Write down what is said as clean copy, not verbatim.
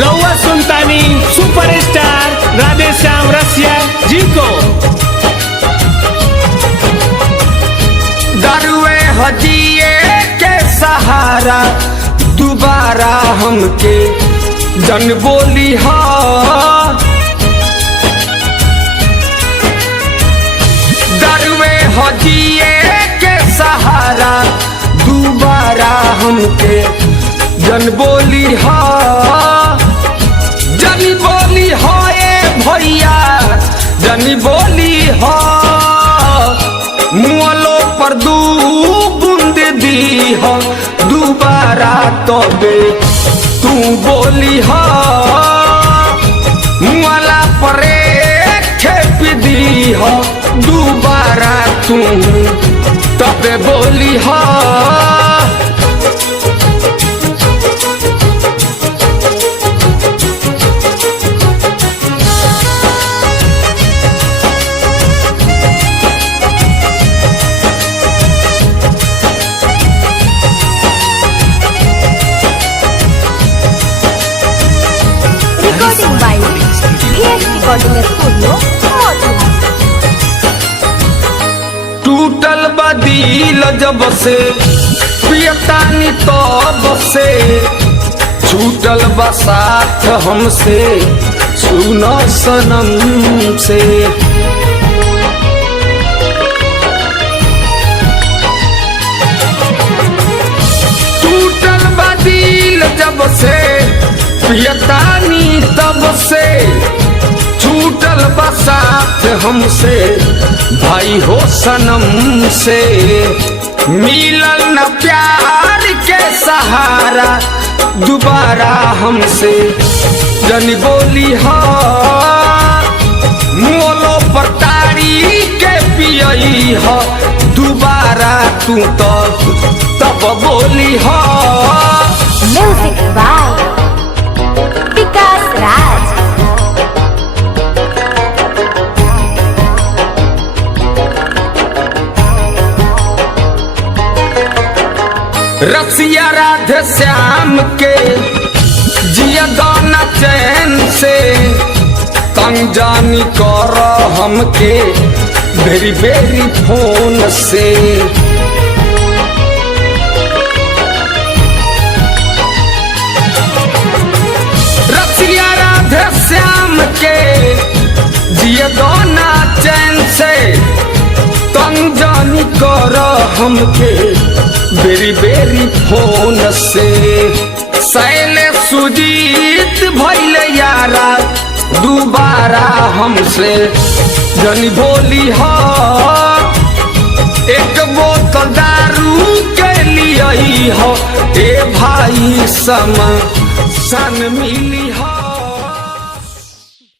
रउआ सुनतानी सुपरस्टार राधेश्याम रसिया जी को। दरुए हजिए के सहारा दोबारा हमके जन बोली हा। दरुए हजिए के सहारा दोबारा हमके जन बोली हा। जन बोली हा ए भैया जन बोली हा। मुआलो पर दू बूंद दी हो दोबारा तबे तू बोली हो। मुआला पर खेप दी हो दोबारा तू तबे बोली हो। Recording by VS Recording Studio, Motu. टूटल बदील जब से पियतानी तब से छूटल बसात हमसे सुनो सनम से। टूटल बदील जब से पियतानी तब से छूटल बसात हमसे भाई हो सनम से। मिलल न प्यार के सहारा दोबारा हमसे जन बोली हा। मोलो पर तारी के पियई हा दोबारा तू तब बोली हा। Music by Vikas Raj. रसिया राधे श्याम के जिया गाना चैन से तंग जानी कर हमके बेरी बेरी फोन से। रसिया राधे श्याम के जिया गाना चैन से तंग जानी कर हमके बेरी बेरी फोन से। सैले सुजीत भइल यारा दोबारा हमसे जन बोली हा। एक बोतल दारू के लिए हो ए भाई सम सन मिली हा।